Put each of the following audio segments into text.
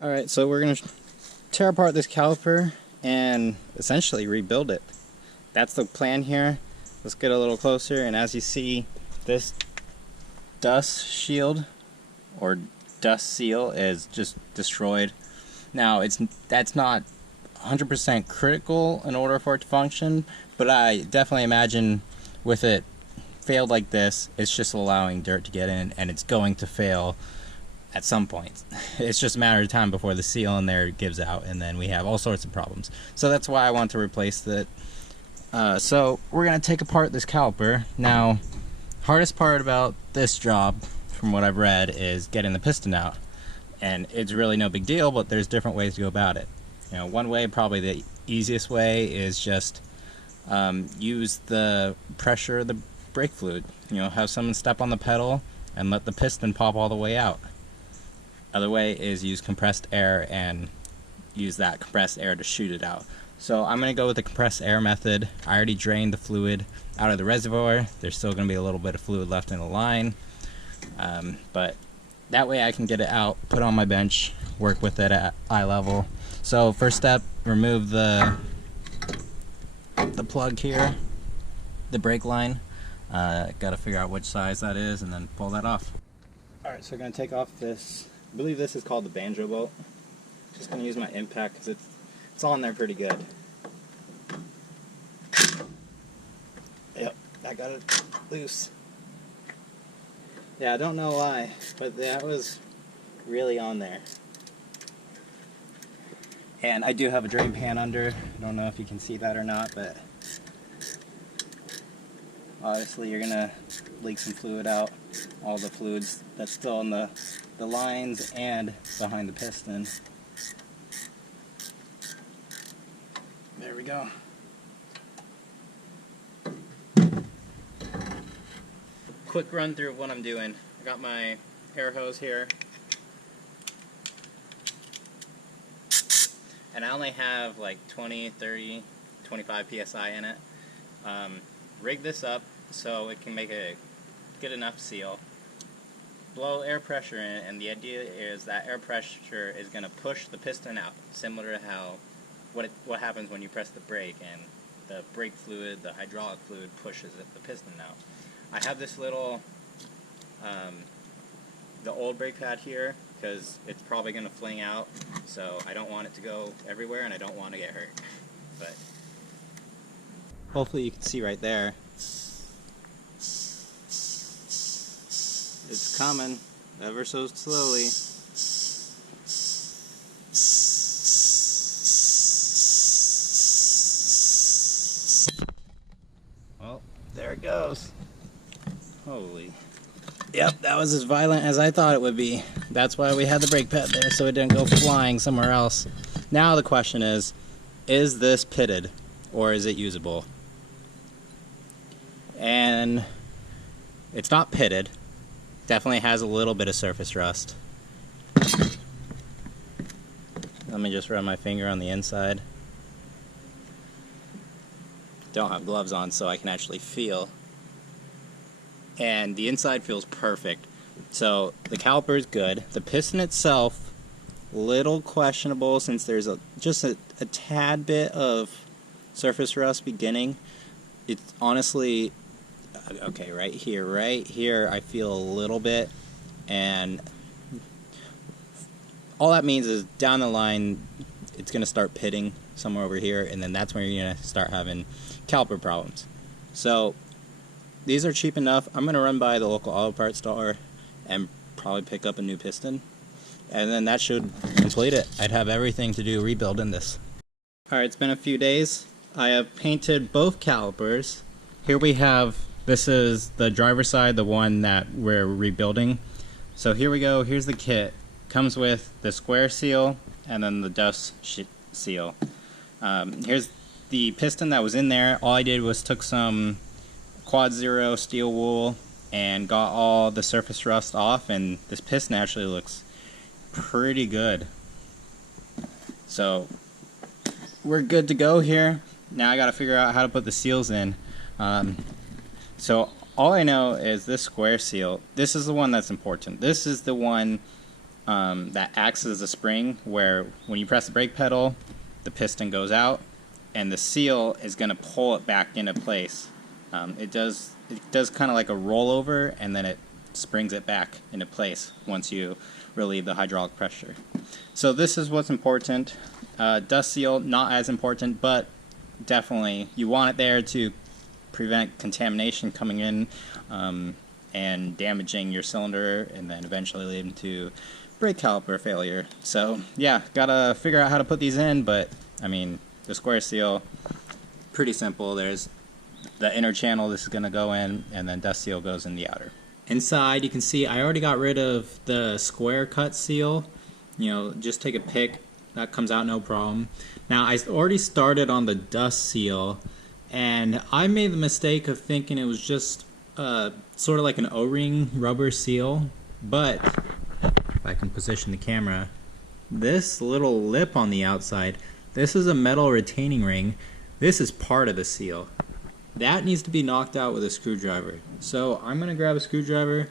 Alright, so we're going to tear apart this caliper and essentially rebuild it. That's the plan here. Let's get a little closer, and as you see, this dust shield or dust seal is just destroyed. Now, that's not 100% critical in order for it to function, but I definitely imagine with it failed like this, it's just allowing dirt to get in, and it's going to fail at some point. It's just a matter of time before the seal in there gives out, and then we have all sorts of problems. So that's why I want to replace it. So we're going to take apart this caliper. Now, hardest part about this job, from what I've read, is getting the piston out. And it's really no big deal, but there's different ways to go about it. You know, one way, probably the easiest way, is just use the pressure of the brake fluid. You know, have someone step on the pedal and let the piston pop all the way out. Other way is use compressed air and use that compressed air to shoot it out. So I'm going to go with the compressed air method. I already drained the fluid out of the reservoir. There's still going to be a little bit of fluid left in the line. But that way I can get it out, put it on my bench, work with it at eye level. So first step, remove the plug here, the brake line. Got to figure out which size that is and then pull that off. Alright, so we're going to take off this, I believe this is called the Banjo Bolt. Just going to use my impact because it's on there pretty good. Yep, I got it loose. Yeah, I don't know why, but that was really on there. And I do have a drain pan under. I don't know if you can see that or not, but obviously you're gonna leak some fluid out. All the fluids that's still in the lines and behind the piston. There we go. Quick run through of what I'm doing. I got my air hose here. And I only have like 20, 30, 25 psi in it. Rig this up so it can make a good enough seal. Blow air pressure in, and the idea is that air pressure is going to push the piston out, similar to how what happens when you press the brake and the brake fluid, the hydraulic fluid, pushes the piston out. I have this little, the old brake pad here, because it's probably going to fling out, so I don't want it to go everywhere and I don't want to get hurt. But hopefully you can see right there. It's coming, ever so slowly. Well, there it goes. Holy. Yep, that was as violent as I thought it would be. That's why we had the brake pad there, so it didn't go flying somewhere else. Now the question is this pitted, or is it usable? And it's not pitted. Definitely has a little bit of surface rust. Let me just run my finger on the inside. Don't have gloves on, so I can actually feel. And the inside feels perfect. So the caliper is good. The piston itself, little questionable since there's just a tad bit of surface rust beginning. It's honestly, okay, right here I feel a little bit, and all that means is down the line it's going to start pitting somewhere over here, and then that's when you're going to start having caliper problems. So these are cheap enough. I'm going to run by the local auto parts store and probably pick up a new piston, and then that should complete it. I'd have everything to do rebuilding this. Alright, it's been a few days. I have painted both calipers. Here we have, this is the driver's side, the one that we're rebuilding. So here we go, here's the kit. Comes with the square seal and then the dust seal. Here's the piston that was in there. All I did was took some quad zero steel wool and got all the surface rust off, and this piston actually looks pretty good. So we're good to go here. Now I gotta figure out how to put the seals in. So all I know is this square seal, this is the one that's important. This is the one that acts as a spring where when you press the brake pedal, the piston goes out, and the seal is going to pull it back into place. It does kind of like a rollover, and then it springs it back into place once you relieve the hydraulic pressure. So this is what's important. Dust seal, not as important, but definitely you want it there to prevent contamination coming in and damaging your cylinder, and then eventually leading to brake caliper failure. So yeah, gotta figure out how to put these in, but I mean, the square seal, pretty simple. There's the inner channel this is gonna go in, and then dust seal goes in the outer. Inside you can see I already got rid of the square cut seal. You know, just take a pick, that comes out no problem. Now I already started on the dust seal, and I made the mistake of thinking it was just sort of like an O-ring rubber seal, but if I can position the camera, this little lip on the outside, this is a metal retaining ring. This is part of the seal. That needs to be knocked out with a screwdriver. So I'm going to grab a screwdriver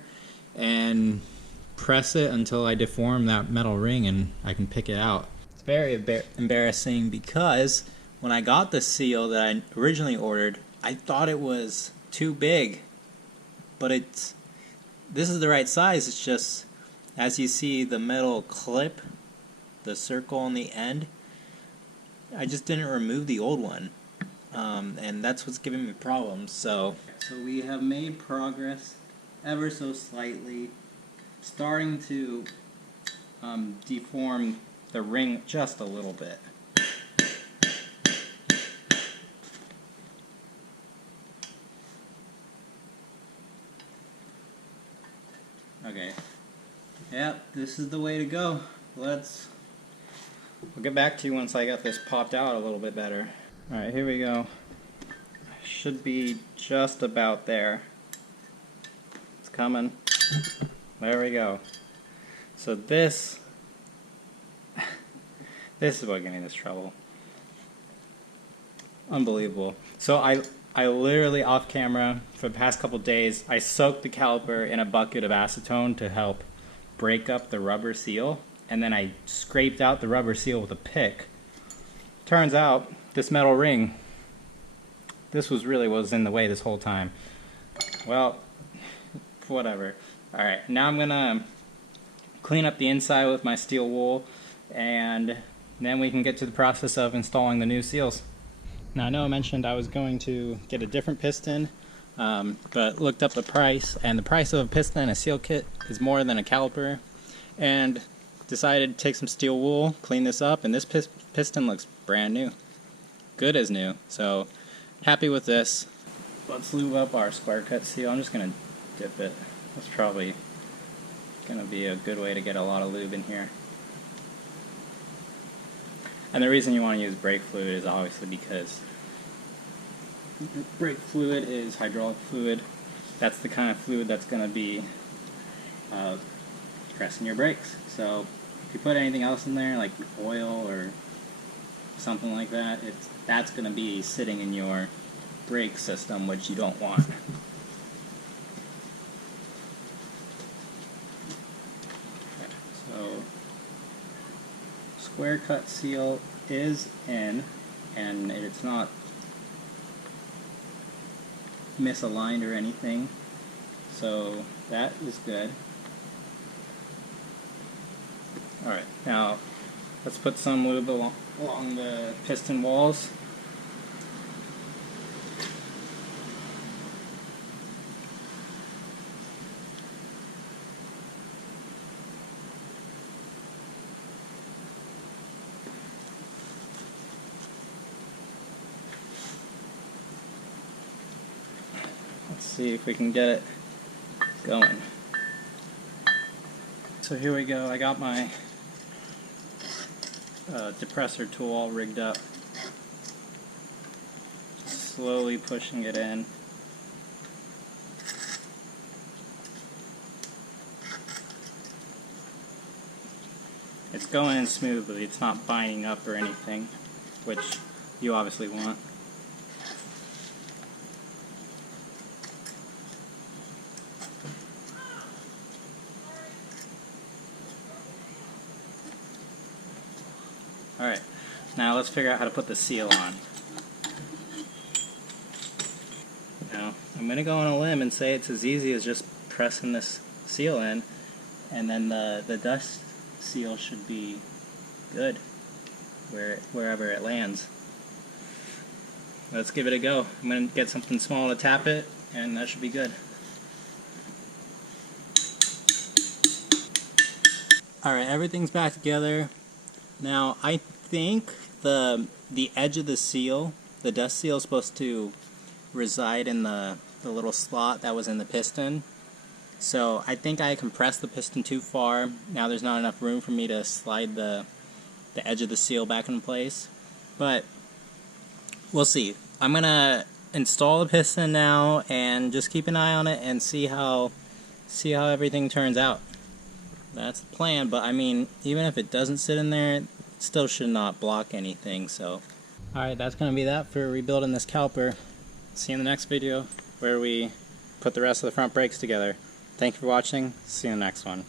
and press it until I deform that metal ring and I can pick it out. It's very embarrassing because when I got the seal that I originally ordered, I thought it was too big. But this is the right size. It's just, as you see the metal clip, the circle on the end, I just didn't remove the old one. And that's what's giving me problems. So we have made progress ever so slightly, starting to deform the ring just a little bit. Okay. Yep, this is the way to go. We'll get back to you once I got this popped out a little bit better. Alright, here we go. Should be just about there. It's coming. There we go. So this is what gave me this trouble. Unbelievable. So I literally off camera for the past couple days, I soaked the caliper in a bucket of acetone to help break up the rubber seal, and then I scraped out the rubber seal with a pick. Turns out this metal ring, this was in the way this whole time. Well, whatever. Alright, now I'm gonna clean up the inside with my steel wool, and then we can get to the process of installing the new seals. Now I know I mentioned I was going to get a different piston, but looked up the price, and the price of a piston and a seal kit is more than a caliper, and decided to take some steel wool, clean this up, and this piston looks brand new. Good as new. So happy with this. Let's lube up our square cut seal. I'm just going to dip it. That's probably going to be a good way to get a lot of lube in here. And the reason you want to use brake fluid is obviously because brake fluid is hydraulic fluid. That's the kind of fluid that's going to be pressing your brakes. So if you put anything else in there, like oil or something like that, that's going to be sitting in your brake system, which you don't want. Okay, so square cut seal is in, and it's not misaligned or anything, so that is good. Alright, now let's put some lube along the piston walls. Let's see if we can get it going. So here we go. I got my depressor tool all rigged up. Just slowly pushing it in. It's going in smoothly. It's not binding up or anything, which you obviously want. Alright, now let's figure out how to put the seal on. Now, I'm going to go on a limb and say it's as easy as just pressing this seal in, and then the dust seal should be good wherever it lands. Let's give it a go. I'm going to get something small to tap it, and that should be good. Alright, everything's back together. Now, I think the edge of the seal, the dust seal, is supposed to reside in the little slot that was in the piston. So I think I compressed the piston too far. Now there's not enough room for me to slide the edge of the seal back in place. But we'll see. I'm going to install the piston now and just keep an eye on it and see how everything turns out. That's the plan, but I mean, even if it doesn't sit in there, it still should not block anything. So, alright, that's going to be that for rebuilding this caliper. See you in the next video where we put the rest of the front brakes together. Thank you for watching. See you in the next one.